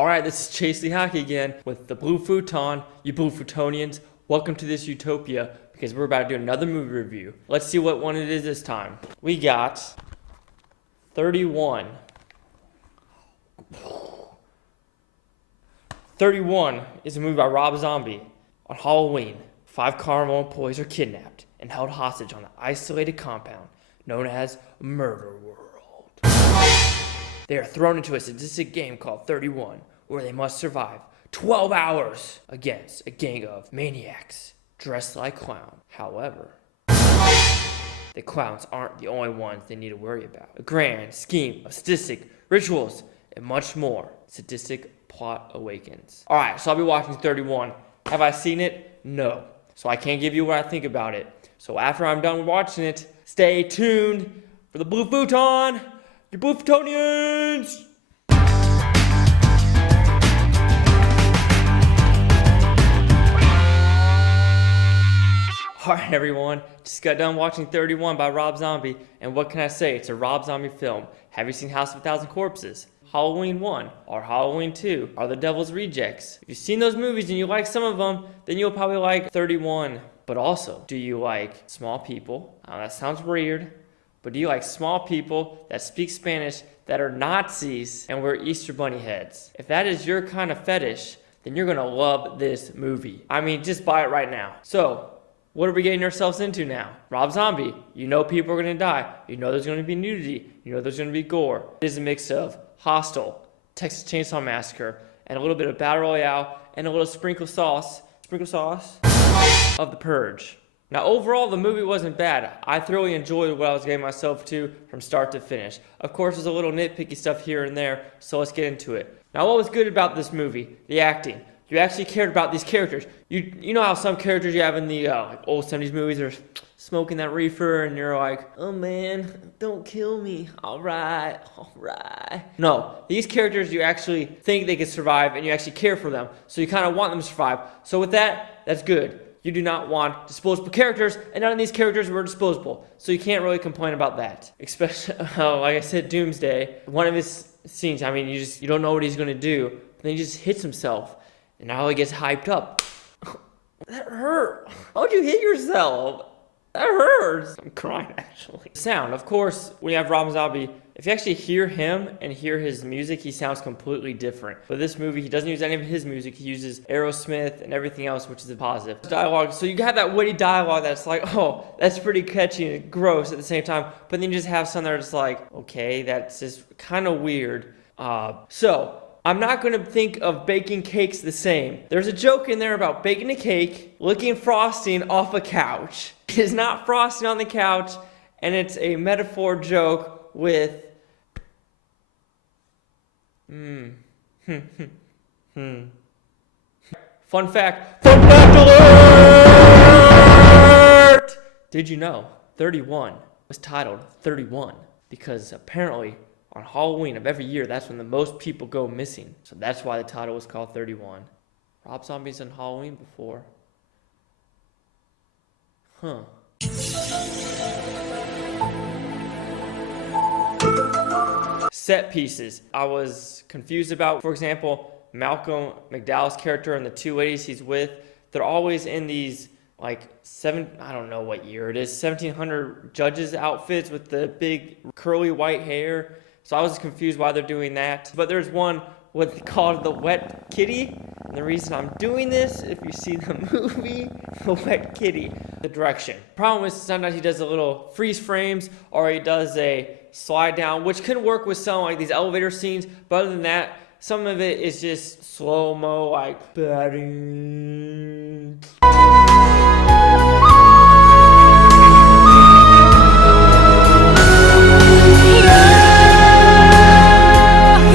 Alright, this is Chase Lee Hockey again with the Blue Futon, you Blue Futonians. Welcome to this utopia because we're about to do another movie review. Let's see what one it is this time. We got 31. 31 is a movie by Rob Zombie. On Halloween, 5 carnival employees are kidnapped and held hostage on an isolated compound known as Murder World. They are thrown into a sadistic game called 31, where they must survive 12 hours against a gang of maniacs dressed like clowns. However, the clowns aren't the only ones they need to worry about. A grand scheme of sadistic rituals and much more. Sadistic plot awakens. Alright, so I'll be watching 31. Have I seen it? No. So I can't give you what I think about it. So after I'm done watching it, stay tuned for the Blue Futon, you Blue Futonians! Alright everyone, just got done watching 31 by Rob Zombie, and what can I say? It's a Rob Zombie film. Have you seen House of a Thousand Corpses? Halloween 1 or Halloween 2 are The Devil's Rejects. If you've seen those movies and you like some of them, then you'll probably like 31. But also, do you like small people? That sounds weird, but do you like small people that speak Spanish that are Nazis and wear Easter Bunny heads? If that is your kind of fetish, then you're gonna love this movie. I mean, just buy it right now. So, what are we getting ourselves into now? Rob Zombie, you know people are gonna die. You know there's gonna be nudity. You know there's gonna be gore. It is a mix of Hostel, Texas Chainsaw Massacre, and a little bit of Battle Royale, and a little sprinkle sauce of The Purge. Now overall, the movie wasn't bad. I thoroughly enjoyed what I was getting myself to from start to finish. Of course, there's a little nitpicky stuff here and there, so let's get into it. Now what was good about this movie? The acting. You actually cared about these characters. You know how some characters you have in the like old 70s movies are smoking that reefer and you're like, oh man, don't kill me. All right. No, these characters you actually think they can survive and you actually care for them. So you kind of want them to survive. So with that, that's good. You do not want disposable characters, and none of these characters were disposable. So you can't really complain about that. Especially, like I said, Doomsday. One of his scenes, I mean, you don't know what he's gonna do. Then he just hits himself, and now he gets hyped up. That hurt. How'd you hit yourself? That hurts. I'm crying, actually. Sound, of course, when you have Rob Zombie, if you actually hear him and hear his music, he sounds completely different. But this movie, he doesn't use any of his music. He uses Aerosmith and everything else, which is a positive. Dialogue, so you have that witty dialogue that's like, oh, that's pretty catchy and gross at the same time. But then you just have some that are just like, okay, that's just kind of weird. So, I'm not going to think of baking cakes the same. There's a joke in there about baking a cake, licking frosting off a couch. It is not frosting on the couch, and it's a metaphor joke with... Fun fact alert! Did you know 31 was titled 31 because apparently on Halloween of every year, that's when the most people go missing. So that's why the title was called 31. Rob Zombie's on Halloween before. Huh. Set pieces. I was confused about, for example, Malcolm McDowell's character and the two ladies he's with. They're always in these like I don't know what year it is, 1700 judges outfits with the big curly white hair. So I was confused why they're doing that. But there's one what they called the Wet Kitty. And the reason I'm doing this, if you see the movie, the Wet Kitty, the direction. Problem is sometimes he does a little freeze frames or he does a slide down, which can work with some like these elevator scenes. But other than that, some of it is just slow-mo, like...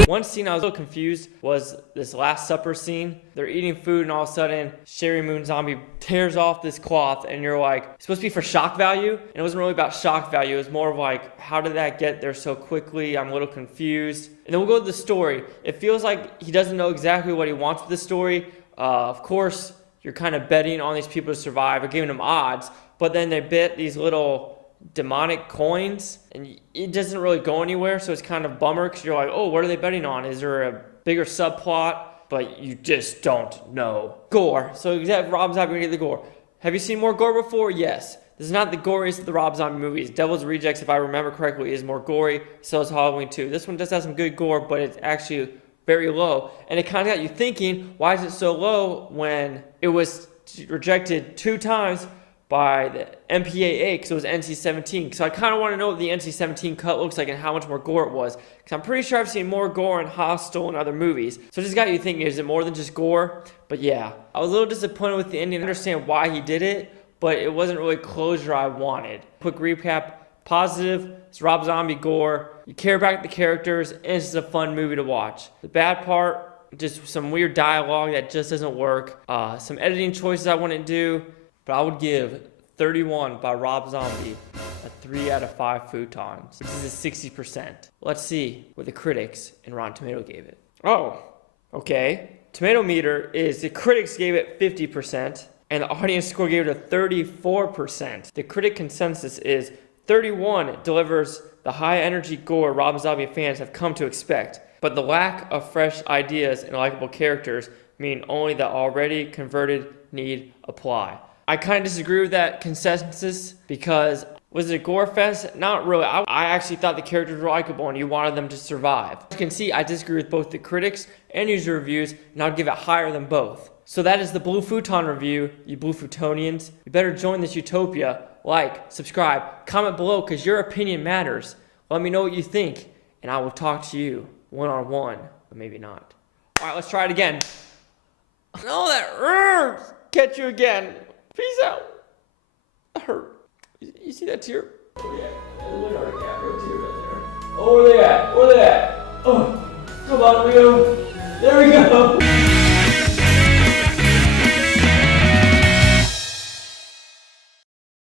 One scene I was a little confused was this Last Supper scene. They're eating food and all of a sudden Sheri Moon Zombie tears off this cloth and you're like, it's supposed to be for shock value? And it wasn't really about shock value. It was more of like, how did that get there so quickly? I'm a little confused. And then we'll go to the story. It feels like he doesn't know exactly what he wants with the story. Of course, you're kind of betting on these people to survive or giving them odds, but then they bet these little demonic coins and it doesn't really go anywhere, so it's kind of bummer because you're like, oh, what are they betting on? Is there a bigger subplot, but you just don't know. Gore. So exactly, Rob Zombie gonna get the gore. Have you seen more gore before? Yes. This is not the goriest of the Rob Zombie movies. Devil's Rejects, if I remember correctly, is more gory. So is Halloween 2. This one does have some good gore, but it's actually very low. And it kind of got you thinking, why is it so low when it was rejected 2 times by the MPAA because it was NC-17. So I kind of want to know what the NC-17 cut looks like and how much more gore it was. Because I'm pretty sure I've seen more gore in Hostel and other movies. So it just got you thinking, is it more than just gore? But yeah, I was a little disappointed with the ending. I understand why he did it, but it wasn't really closure I wanted. Quick recap. Positive, it's Rob Zombie gore. You care about the characters, and it's just a fun movie to watch. The bad part, just some weird dialogue that just doesn't work. Some editing choices I wouldn't do, but I would give 31 by Rob Zombie a 3 out of 5 futons. This is a 60%. Let's see what the critics and Rotten Tomato gave it. Oh, okay. Tomato meter is the critics gave it 50%, and the audience score gave it a 34%. The critic consensus is 31 delivers the high energy gore Rob Zombie fans have come to expect, but the lack of fresh ideas and likable characters mean only the already converted need apply. I kind of disagree with that consensus because was it a gore fest? Not really. I actually thought the characters were likable and you wanted them to survive. As you can see, I disagree with both the critics and user reviews, and I'd give it higher than both. So that is the Blue Futon review, you Blue Futonians. You better join this utopia. Like, subscribe, comment below because your opinion matters. Let me know what you think, and I will talk to you one-on-one, but maybe not. All right, let's try it again. No, that hurts. Catch you again. Peace out. That hurt. You see that tear? Oh, yeah. There's a tear right there. Oh, where they at? Where they at? Oh, come on, Leo.